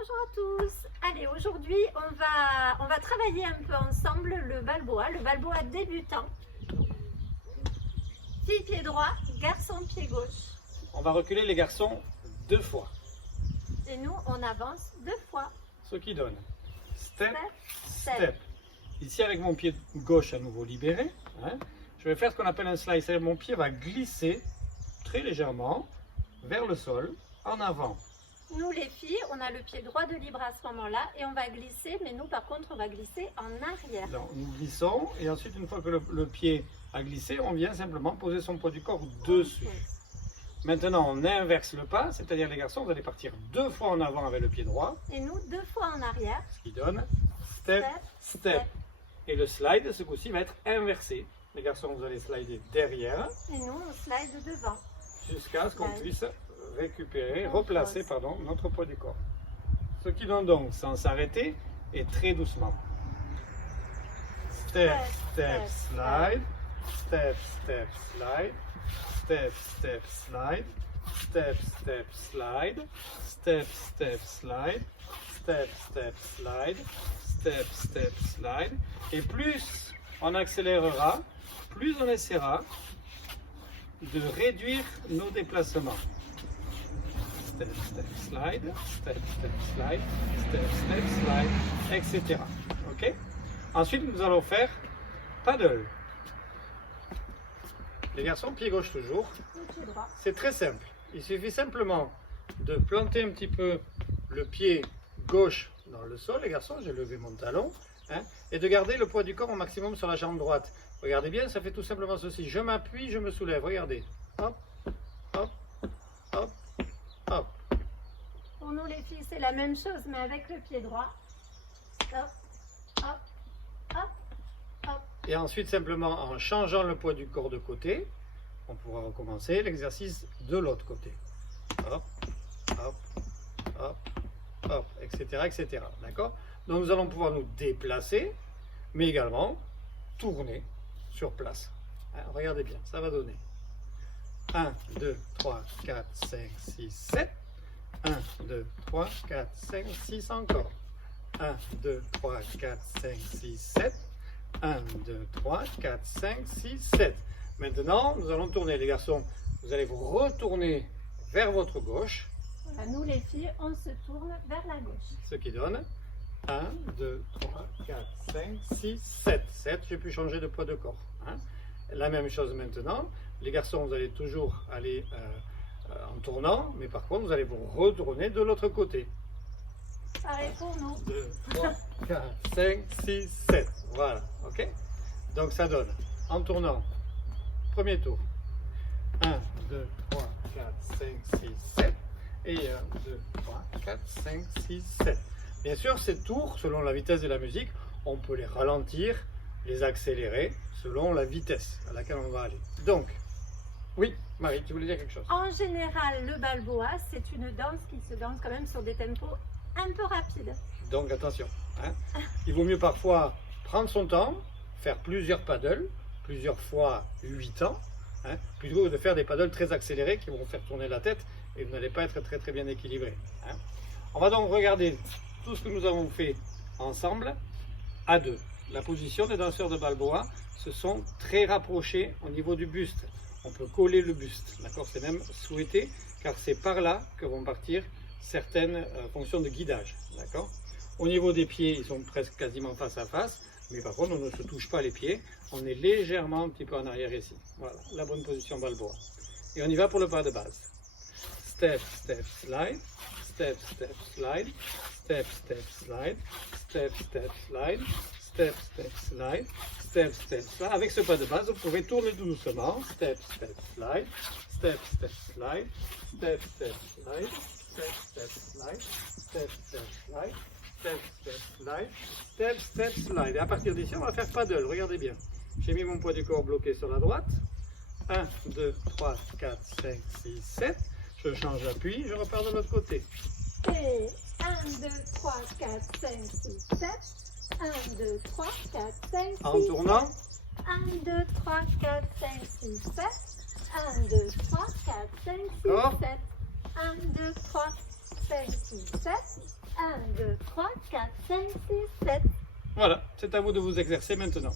Bonjour à tous. Allez, aujourd'hui on va travailler un peu ensemble le balboa débutant. Fille pied droit, garçon pied gauche. On va reculer les garçons 2 fois. Et nous on avance 2 fois. Ce qui donne step, Step, step. Ici avec mon pied gauche à nouveau libéré, je vais faire ce qu'on appelle un slide. C'est-à-dire mon pied va glisser très légèrement vers le sol, en avant. Nous les filles, on a le pied droit de libre à ce moment-là et on va glisser, mais nous par contre on va glisser en arrière. Donc, nous glissons et ensuite une fois que le pied a glissé, on vient simplement poser son poids du corps dessus. Maintenant on inverse le pas, c'est-à-dire les garçons, vous allez partir 2 fois en avant avec le pied droit. Et nous 2 fois en arrière. Ce qui donne step, step. Et le slide, ce coup-ci, va être inversé. Les garçons, vous allez slider derrière. Et nous on slide devant. Jusqu'à ce qu'on puisse récupérer, replacer notre poids du corps. Ce qui donne donc, sans s'arrêter, et très doucement. Step, step, slide. Step, step, slide. Step, step, slide. Step, step, slide. Step, step, slide. Step, step, slide. Step, step, slide. Et plus on accélérera, plus on essaiera de réduire nos déplacements. Step, step, slide, step, step, slide, step, step, slide, etc. Ok? Ensuite, nous allons faire paddle. Les garçons, pied gauche toujours. C'est très simple. Il suffit simplement de planter un petit peu le pied gauche dans le sol. Les garçons, j'ai levé mon talon. Et de garder le poids du corps au maximum sur la jambe droite. Regardez bien, ça fait tout simplement ceci. Je m'appuie, je me soulève. Regardez. Hop, hop, hop, hop. Pour nous les filles, c'est la même chose, mais avec le pied droit. Hop, hop, hop, hop. Et ensuite, simplement en changeant le poids du corps de côté, on pourra recommencer l'exercice de l'autre côté. Hop, hop, hop, hop, etc., etc. D'accord? Donc nous allons pouvoir nous déplacer, mais également tourner sur place. Regardez bien, ça va donner 1, 2, 3, 4, 5, 6, 7. 1, 2, 3, 4, 5, 6 encore. 1, 2, 3, 4, 5, 6, 7. 1, 2, 3, 4, 5, 6, 7. Maintenant, nous allons tourner. Les garçons, vous allez vous retourner vers votre gauche. Voilà, nous les filles, on se tourne vers la gauche. Ce qui donne 1, 2, 3, 4, 5, 6, 7. 7, j'ai pu changer de poids de corps. La même chose maintenant. Les garçons, vous allez toujours aller en tournant, mais par contre, vous allez vous retourner de l'autre côté. Pareil pour nous. 2, 3, 4, 5, 6, 7. Voilà, ok? Donc ça donne, en tournant, premier tour. 1, 2, 3, 4, 5, 6, 7. Et 1, 2, 3, 4, 5, 6, 7. Bien sûr, ces tours, selon la vitesse de la musique, on peut les ralentir, les accélérer, selon la vitesse à laquelle on va aller. Donc, oui, Marie, tu voulais dire quelque chose? En général, le balboa, c'est une danse qui se danse quand même sur des tempos un peu rapides. Donc attention, il vaut mieux parfois prendre son temps, faire plusieurs paddles, plusieurs fois 8 temps, plutôt que de faire des paddles très accélérés qui vont faire tourner la tête et vous n'allez pas être très très bien équilibré. On va donc regarder tout ce que nous avons fait ensemble à 2. La position des danseurs de balboa se sont très rapprochés au niveau du buste. On peut coller le buste, d'accord? C'est même souhaité car c'est par là que vont partir certaines fonctions de guidage, d'accord? Au niveau des pieds, ils sont presque quasiment face à face, mais par contre on ne se touche pas les pieds, on est légèrement un petit peu en arrière ici. Voilà, la bonne position balboa. Et on y va pour le pas de base. Step, step, slide, step, step, slide, step, step, slide, step, step, slide, step, step, slide, step, step, slide. Avec ce pas de base, vous pouvez tourner tout doucement. Step, step, slide, step, step, slide, step, step, slide, step, step, slide, step, step, slide, step, step, slide, step, step, slide. Et à partir d'ici, on va faire paddle. Regardez bien. J'ai mis mon poids du corps bloqué sur la droite. 1, 2, 3, 4, 5, 6, 7. Je change d'appui, je repars de l'autre côté. Et 1, 2, 3, 4, 5, 6, 7. 1, 2, 3, 4, 5, 6, 7. En tournant. 1, 2, 3, 4, 5, 6, 7. 1, 2, 3, 4, 5, 6, 7. 1, 2, 3, 5, 6, 7. 2, 3, 4, 5, 6, 7. Voilà, c'est à vous de vous exercer maintenant.